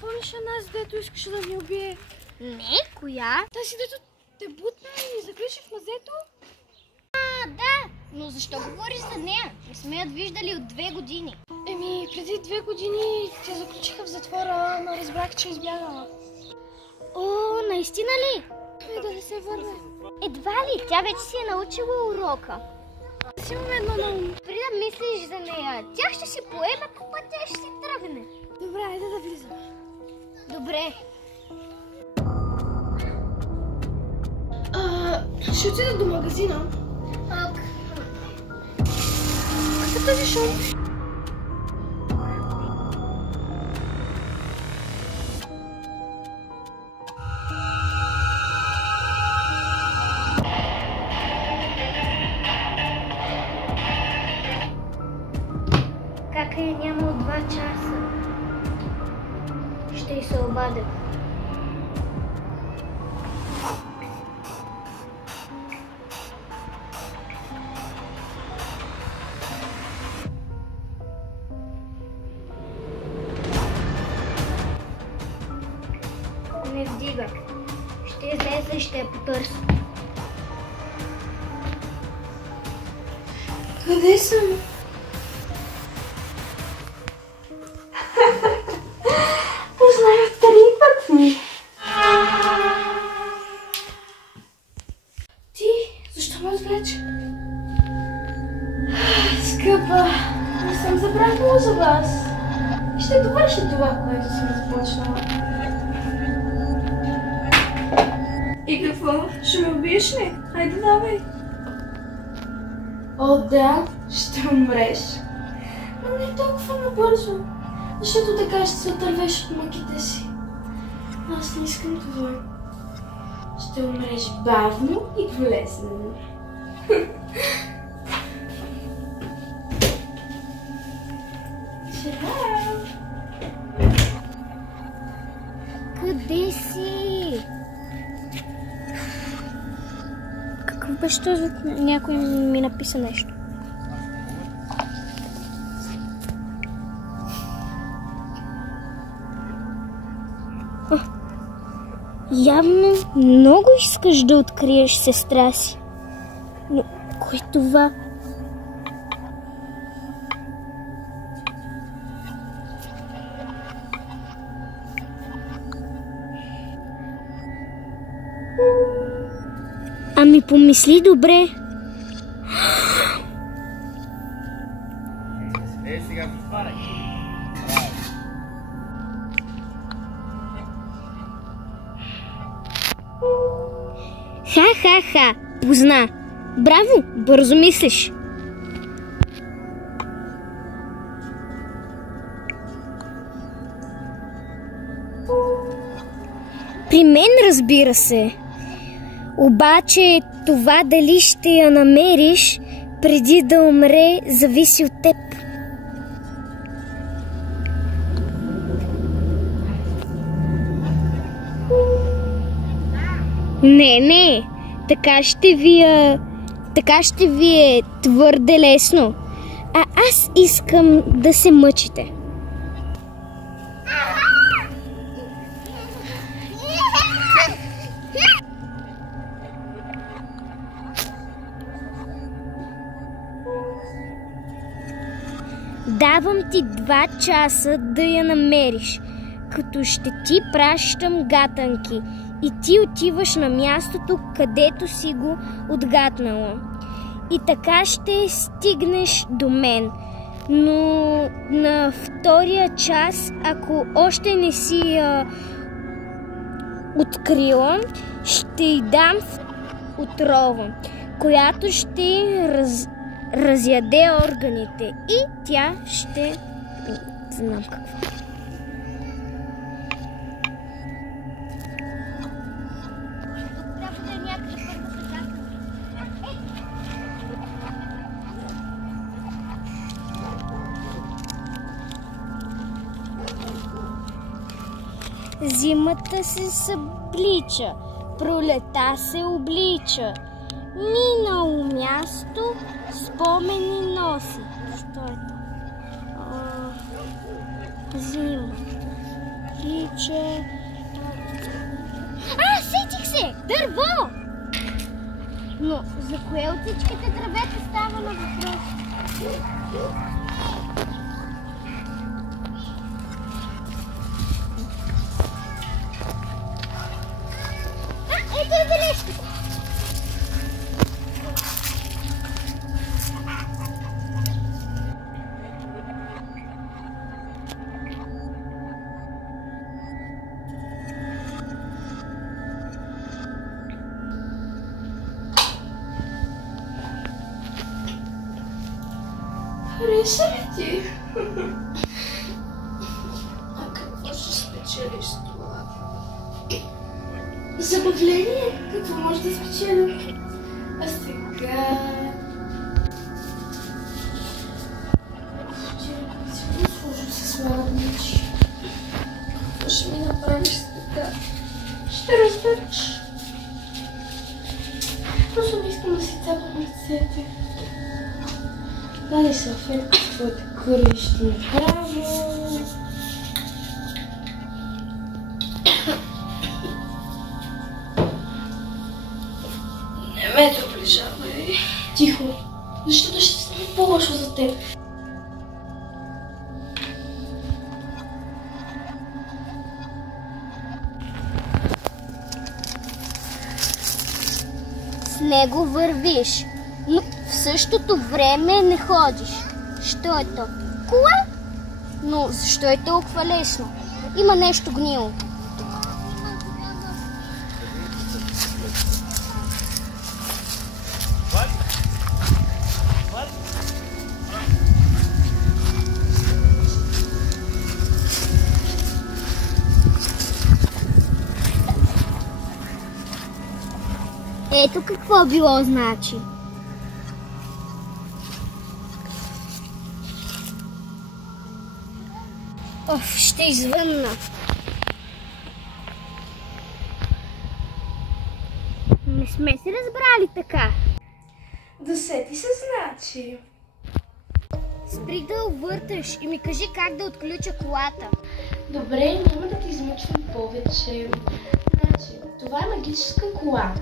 помниш нас, дето искаше да ни убие? Не, коя? Тази, дето те бутна и ни заключи в мазето? Да, но защо говориш за нея? Не сме я виждали от 2 години. Преди 2 години те заключиха в затвора, но разбрах, че избягала. О, наистина ли? Да не се върне. Едва ли, тя вече си е научила урока. Аз имам едно на ум. Преди да мислиш за нея, тя ще си поеме по пътя и ще си тръгне. Добре, айде да влизаме. Добре. Ще отида до магазина. Какъв е този шум? Как е нямало 2 часа? Ще й се обадя. Не вдигай. Ще излезе и ще я потърся. Къде съм? Познавах тарикът. Ти, защо ме отвлече? Скъпа, не съм забравила за вас. Ще довърша това, което съм започнала. И какво? Ще ме убиеш ли? Хайде, давай. О, да, ще умреш. Но не толкова набързо, защото така ще се отървеш от мъките си. Аз не искам това. Ще умреш бавно и болезнено. Чао! Къде си? Какъв беше този звук? Някой ми написа нещо. Явно много искаш да откриеш сестра си. Но кой е това? Ами помисли добре. Сега повтаряй. Ха-ха-ха, позна. Браво, бързо мислиш. При мен, разбира се. Обаче това дали ще я намериш преди да умре, зависи от теб. Не, така ще ви е твърде лесно. А аз искам да се мъчите. Давам ти 2 часа да я намериш, като ще ти пращам гатанки и ти отиваш на мястото, където си го отгатнала. И така ще стигнеш до мен. Но на 2-я час, ако още не си я открила, ще й дам отрова, която ще разяде органите и тя ще... знам какво. Зимата се съблича, пролета се облича. Минало място спомени носи. Що е то? Зима. тича. Сетих се! Дърво! Но за кое от всичките дървета става на въпрос? Ето е бележката! Хареса ли ти? А какво ще спечелиш с това? Забавление? Какво може да спечелим? А сега... Ще сложа с младничи. Какво ще ми направиш така? Ще разбереш. Просто не искам да си цапам ръцете. Дай салфетка с твоята кърви ще направя. Не ме доближавай. Тихо, защото ще стане по-лошо за теб. С него вървиш, но в същото време не ходиш. Що е то? Кола? Но защо е толкова лесно? Има нещо гнило. Ето какво било значи. Ще извънна. Не сме се разбрали така. Досети се значи. Спри да увърташ и ми кажи как да отключа колата. Добре, няма да ти измъчвам повече. Значи, това е магическа кола.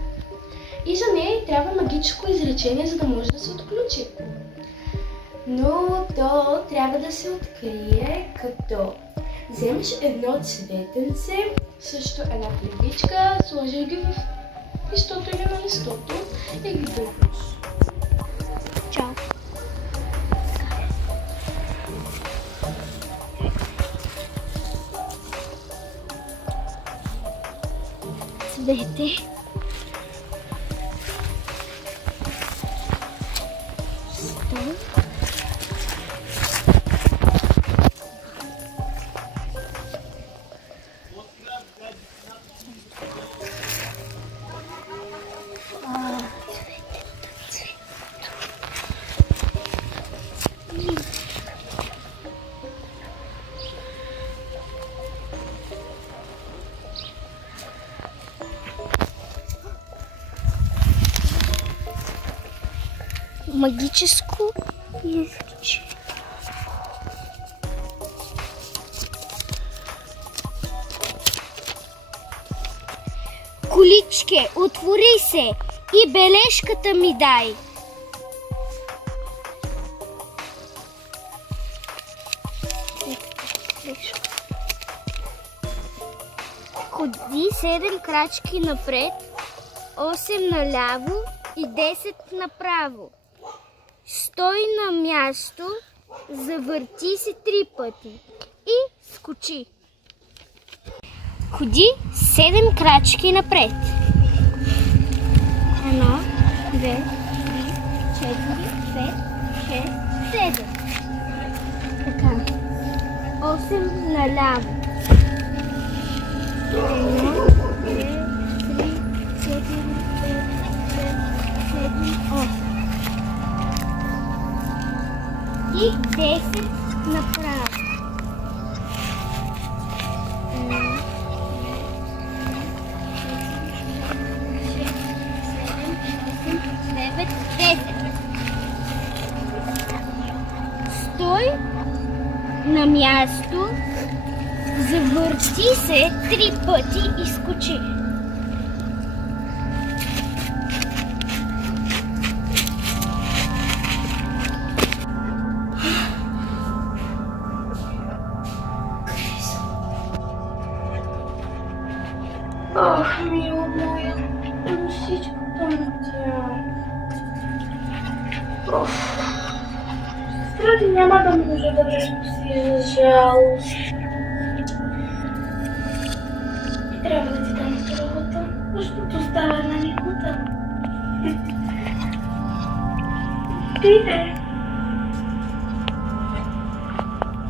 И за нея трябва магическо изречение, за да може да се отключи. Но то трябва да се открие като вземеш едно цветенце, също една плевичка, сложиш ги в листото или на листото и ги бутнеш. Чао. Цвете. Магическо изречение. Количке, отвори се и бележката ми дай. Ходи 7 крачки напред, 8 наляво и 10 направо. Стой на място, завърти се 3 пъти и скочи. Ходи 7 крачки напред. 1, 2, 3, 4, 5, 6, 7. Така. 8 наляво. 1, 2, 3, 4, 5, 6, 7, 8. И 10 направо. 10. Стой на място, Завърти се 3 пъти и скочи. Ах, мила моя, но всичко тъмтя. Сестра ти няма да може да те спаси, за жалост. И трябва да ти дам здравата, защото става една минута. Иде.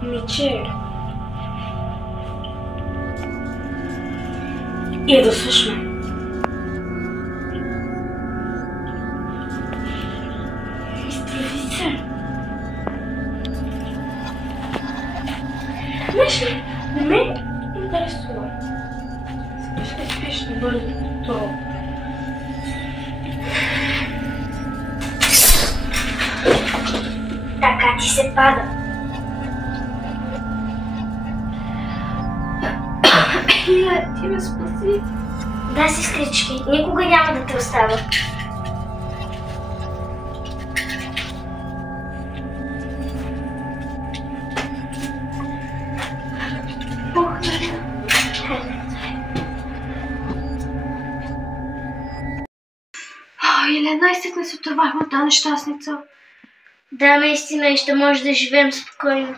Миче. И да слушаме. Изправи се. Знаеш ли, не ме интересува. Ще спиш набързо то. Така ти се пада. Ти ме спаси. Да, сестрички, никога няма да те оставя. Елена, истина се отървахме от тази нещастница. Да, наистина и ще може да живеем спокойно.